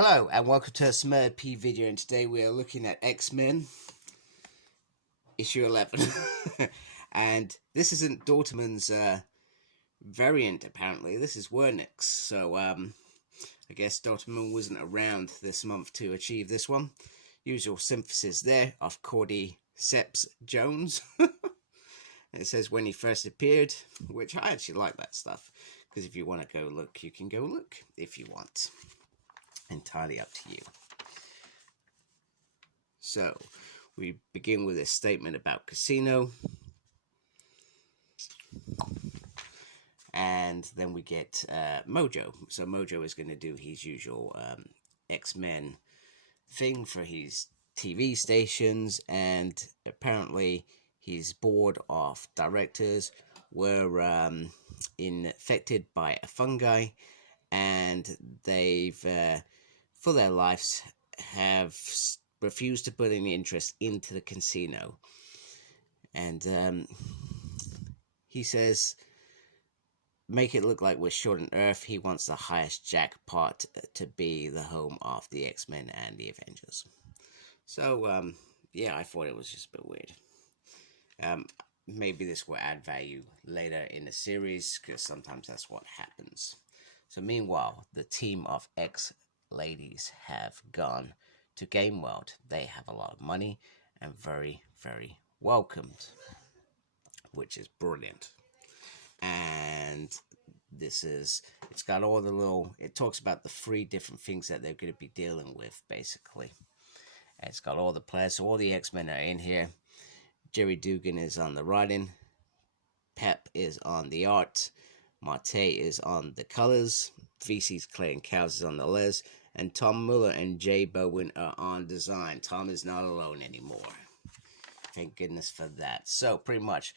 Hello and welcome to a Smurp video, and today we are looking at X-Men issue 11. And this isn't Dortmund's variant, apparently. This is Wernick's, so I guess Dortmund wasn't around this month to achieve this one. Usual synthesis there of Cordyceps Jones. It says when he first appeared, which I actually like that stuff, because if you want to go look, you can go look if you want. Entirely up to you. So we begin with a statement about Casino, and then we get Mojo. So Mojo is going to do his usual X-Men thing for his TV stations, and apparently his board of directors were infected by a fungi, and they've for their lives have refused to put any interest into the casino. And he says, make it look like we're short on Earth. He wants the highest jackpot to be the home of the X-Men and the Avengers. So yeah, I thought it was just a bit weird. Maybe this will add value later in the series, because sometimes that's what happens. So meanwhile, the team of X-ladies have gone to Game World. They have a lot of money and very, very welcomed, which is brilliant. And it's got all the it talks about the 3 different things that they're going to be dealing with, basically. And it's got all the players, so all the X-Men are in here. Gerry Duggan is on the writing, Pep is on the art, Marte is on the colors, VC's Clay and Cows is on the letters, and Tom Muller and Jay Bowen are on design. Tom is not alone anymore. Thank goodness for that. So pretty much,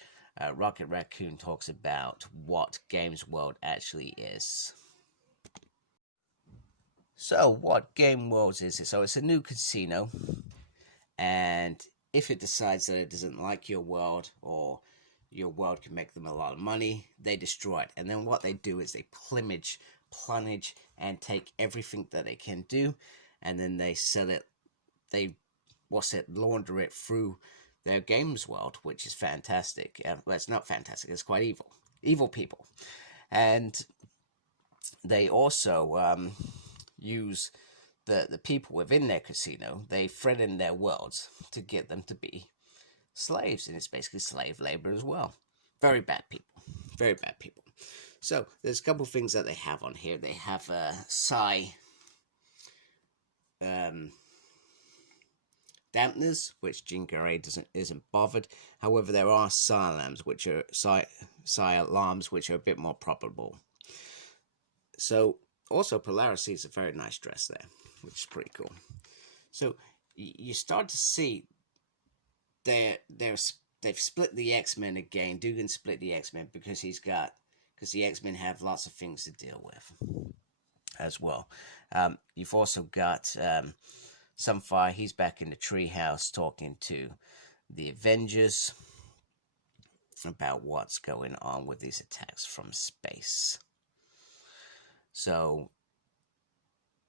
Rocket Raccoon talks about what Games World actually is. So what Game World is it? So it's a new casino, and if it decides that it doesn't like your world, or your world can make them a lot of money, they destroy it. And then what they do is they plumage, and take everything that they can do, and then they sell it, launder it through their games world, which is fantastic. Well, it's not fantastic, it's quite evil. Evil people. And they also use the people within their casino, they threaten their worlds to get them to be slaves, and it's basically slave labor as well. Very bad people. Very bad people. So there's a couple of things that they have on here. They have dampeners, which Jean Grey isn't bothered. However, there are psi alarms, which are a bit more probable. So also Polaris sees a very nice dress there, which is pretty cool. So you start to see they've split the X-Men again. Duggan split the X-Men because the X-Men have lots of things to deal with as well. You've also got Sunfire. He's back in the treehouse talking to the Avengers about what's going on with these attacks from space. So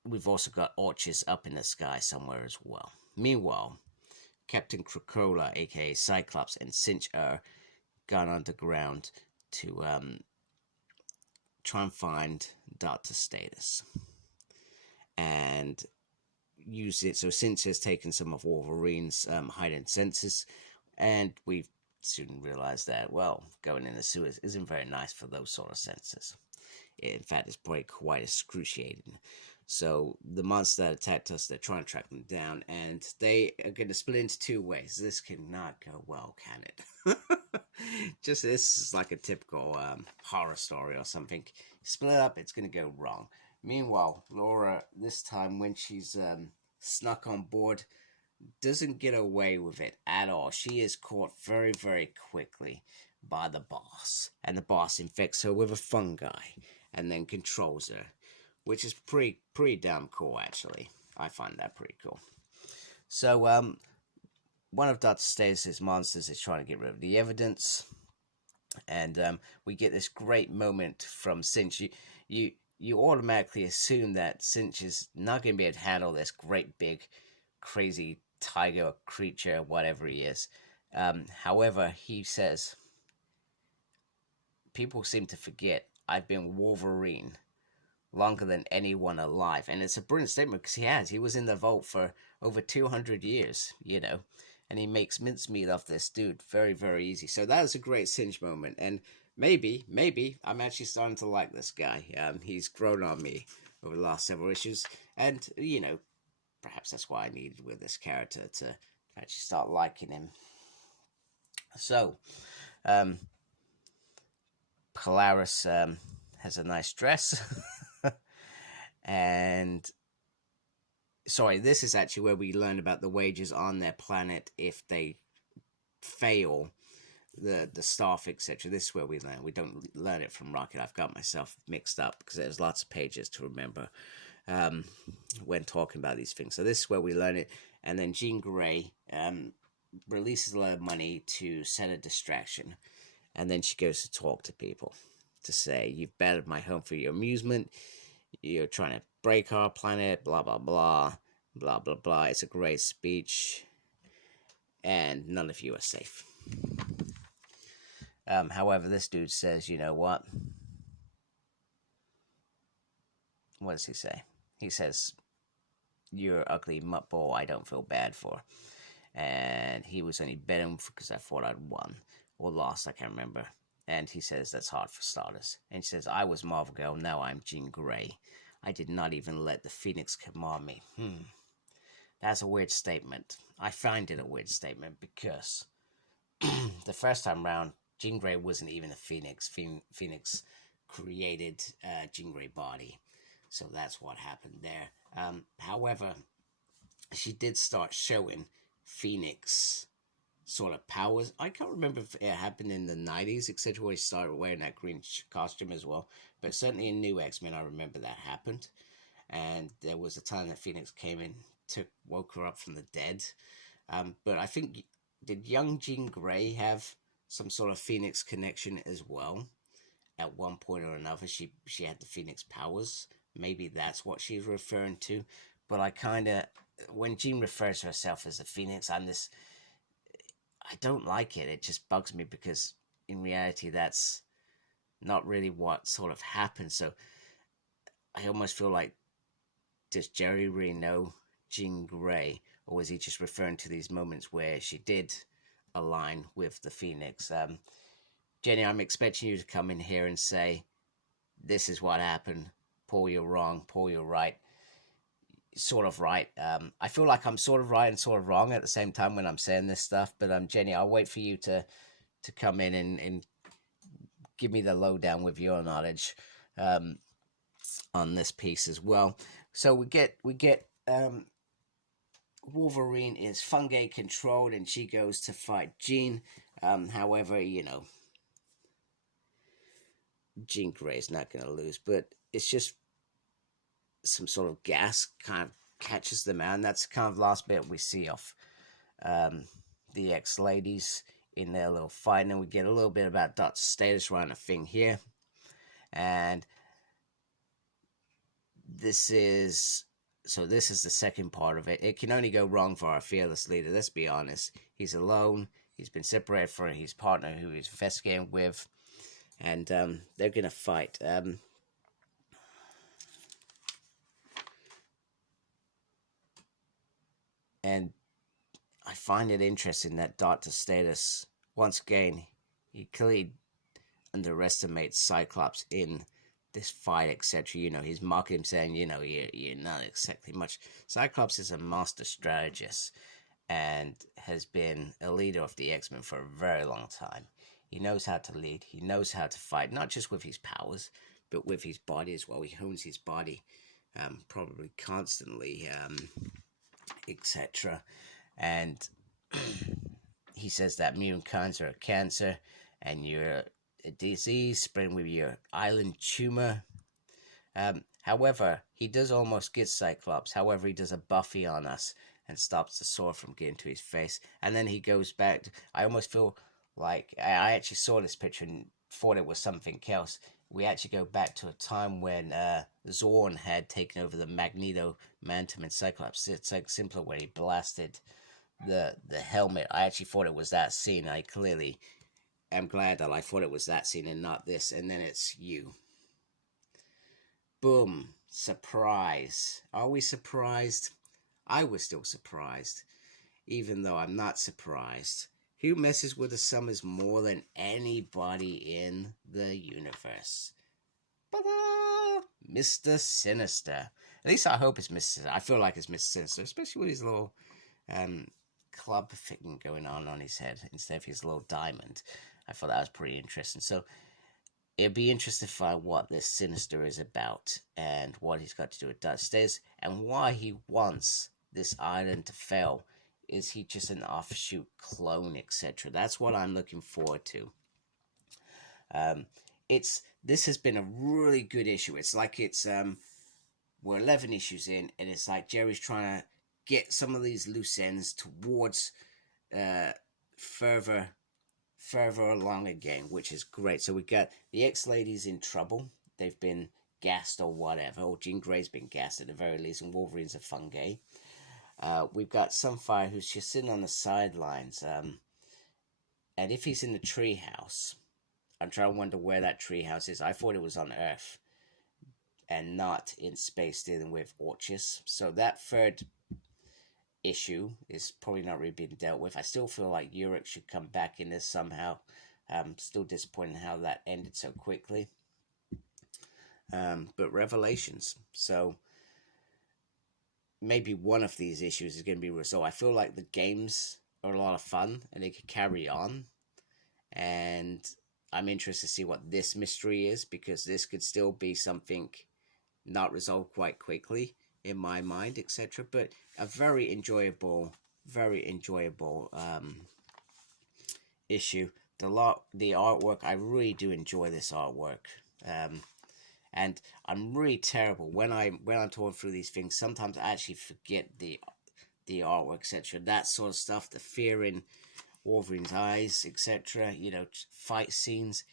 we've also got Orchis up in the sky somewhere as well. Meanwhile, Captain Krakoa, aka Cyclops, and Cinch are gone underground to try and find Dr. Status and use it. So Cinch has taken some of Wolverine's hiding senses, and we soon realize that, well, going in the sewers isn't very nice for those sort of senses. In fact, it's probably quite excruciating. So the monster that attacked us, they're trying to track them down, and they are going to split into 2 ways. This cannot go well, can it? This is like a typical horror story or something. Split up, it's going to go wrong. Meanwhile, Laura, this time when she's snuck on board, doesn't get away with it at all. She is caught very, very quickly by the boss, and the boss infects her with a fungi and then controls her, which is pretty damn cool, actually. I find that pretty cool. So one of Dr. Stasis' monsters is trying to get rid of the evidence, and we get this great moment from Cinch. You you automatically assume that Cinch is not going to be able to handle this great big crazy tiger creature, whatever he is. However, he says, people seem to forget I've been Wolverine longer than anyone alive. And it's a brilliant statement because he was in the vault for over 200 years, and he makes mincemeat of this dude very, very easy. So that is a great Cinch moment. And maybe I'm actually starting to like this guy. He's grown on me over the last several issues. And, perhaps that's what I needed with this character to actually start liking him. So, Polaris has a nice dress. And sorry, this is actually where we learn about the wages on their planet if they fail the staff, etc. This is where we learn. We don't learn it from Rocket. I've got myself mixed up because there's lots of pages to remember when talking about these things. So this is where we learn it. And then Jean Grey releases a lot of money to set a distraction. And then she goes to talk to people to say, you've battered my home for your amusement. You're trying to break our planet, blah, blah, blah, blah, blah, blah. It's a great speech. And none of you are safe. However, this dude says, you know what? What does he say? He says, you're ugly muttball I don't feel bad for. And he was only betting because I thought I'd won. Or lost, I can't remember. And he says, that's hard for starters. And he says, I was Marvel Girl, now I'm Jean Grey. I did not even let the Phoenix command me. That's a weird statement. I find it a weird statement because the first time round, Jean Grey wasn't even a Phoenix. Phoenix created Jean Grey body. So that's what happened there. However, she did start showing Phoenix sort of powers. I can't remember if it happened in the 90s, etc., where he started wearing that green costume as well. But certainly in New X-Men, I remember that happened. And there was a time that Phoenix came in, woke her up from the dead. But I think, did young Jean Grey have some sort of Phoenix connection as well? At one point or another, she had the Phoenix powers. Maybe that's what she's referring to. But I kind of, when Jean refers to herself as a Phoenix, I don't like it. It just bugs me because in reality, that's not really what sort of happened. So I almost feel like, does Gerry really know Jean Grey, or was he just referring to these moments where she did align with the Phoenix? Jenny, I'm expecting you to come in here and say, this is what happened. Paul, you're wrong. Paul, you're right. Sort of right. I feel like I'm sort of right and sort of wrong at the same time when I'm saying this stuff. But Jenny, I'll wait for you to come in and give me the lowdown with your knowledge on this piece as well. So we get Wolverine is fungi controlled, and she goes to fight Jean. However, Jean Grey is not going to lose, but it's just some sort of gas kind of catches them out, and that's kind of the last bit we see of the ex-ladies in their little fight. And we get a little bit about Dr. Status running a thing here, and this is the second part of it. It can only go wrong for our fearless leader. Let's be honest. He's alone. He's been separated from his partner who he's investigating with, and they're gonna fight. And I find it interesting that Dr. Status, once again, he clearly underestimates Cyclops in this fight, etc. He's mocking him, saying, you're not exactly much. Cyclops is a master strategist and has been a leader of the X-Men for a very long time. He knows how to lead. He knows how to fight, not just with his powers, but with his body as well. He hones his body probably constantly, etc. And he says that mutant kinds are a cancer, and you're a disease spreading with your island tumor. However, he does almost get Cyclops. However, he does a Buffy on us and stops the sword from getting to his face. And then he goes back. I almost feel like I actually saw this picture and thought it was something else. we actually go back to a time when Zorn had taken over the Magneto, Mantum, and Cyclops. It's like simpler when he blasted the helmet. I actually thought it was that scene. I clearly am glad that I thought it was that scene and not this. And then it's you. Boom. Surprise. Are we surprised? I was still surprised, even though I'm not surprised. Who messes with the Summers more than anybody in the universe? Ta-da! Mr. Sinister. At least I hope it's Mr. Sinister. I feel like it's Mr. Sinister, especially with his little club thing going on his head instead of his little diamond. I thought that was pretty interesting. So it'd be interesting to find what this Sinister is about and what he's got to do with Dustairs and why he wants this island to fail. Is he just an offshoot clone, etc.? That's what I'm looking forward to. This has been a really good issue. It's like we're 11 issues in, and it's like Gerry's trying to get some of these loose ends towards further along again, which is great. So we got the X-Ladies in trouble. They've been gassed or whatever, or Jean Grey's been gassed at the very least, and Wolverine's a fungi. We've got Sunfire who's just sitting on the sidelines. And if he's in the treehouse, I'm trying to wonder where that treehouse is. I thought it was on Earth and not in space dealing with Orchis. So that third issue is probably not really being dealt with. I still feel like Urich should come back in this somehow. Still disappointed how that ended so quickly. But Revelations. So maybe one of these issues is going to be resolved. I feel like the games are a lot of fun and they could carry on. And I'm interested to see what this mystery is, because this could still be something not resolved quite quickly in my mind, etc. But a very enjoyable issue. The artwork, I really do enjoy this artwork. And I'm really terrible when I'm talking through these things. Sometimes I actually forget the artwork, etc. That sort of stuff, the fear in Wolverine's eyes, etc. Fight scenes.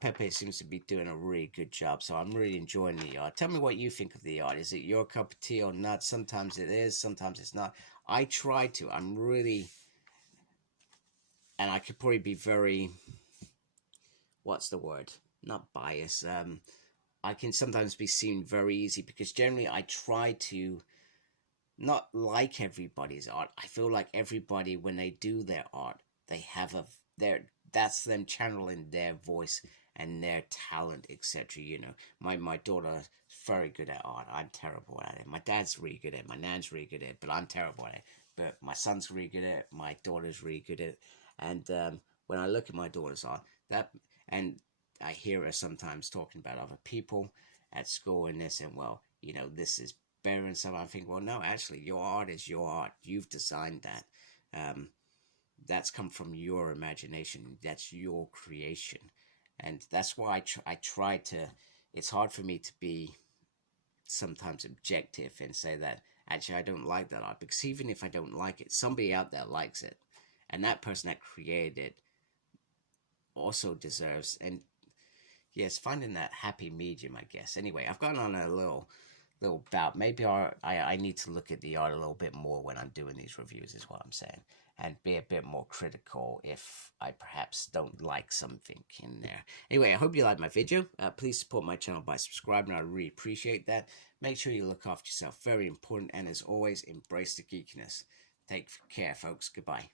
Pepe seems to be doing a really good job, so I'm really enjoying the art. Tell me what you think of the art. Is it your cup of tea or not? Sometimes it is, sometimes it's not. I try to. I'm really, and I could probably be very, what's the word? Not biased. I can sometimes be seen very easy, because generally I try to not like everybody's art. I feel like everybody, when they do their art, they have that's them channeling their voice and their talent, etc. My daughter's very good at art. I'm terrible at it. My dad's really good at it. My nan's really good at it, but I'm terrible at it. But my son's really good at it. My daughter's really good at it. And when I look at my daughter's art, and I hear her sometimes talking about other people at school and this, and this is better and so I think, well, no, actually, your art is your art. You've designed that. That's come from your imagination. That's your creation. And that's why I try to, it's hard for me to be sometimes objective and say that, actually, I don't like that art. Because even if I don't like it, somebody out there likes it. And that person that created it also deserves, and yes, finding that happy medium, I guess. Anyway, I've gone on a little bout. Maybe I need to look at the art a little bit more when I'm doing these reviews, is what I'm saying. And be a bit more critical if I perhaps don't like something in there. Anyway, I hope you liked my video. Please support my channel by subscribing. I really appreciate that. Make sure you look after yourself. Very important. And as always, embrace the geekiness. Take care, folks. Goodbye.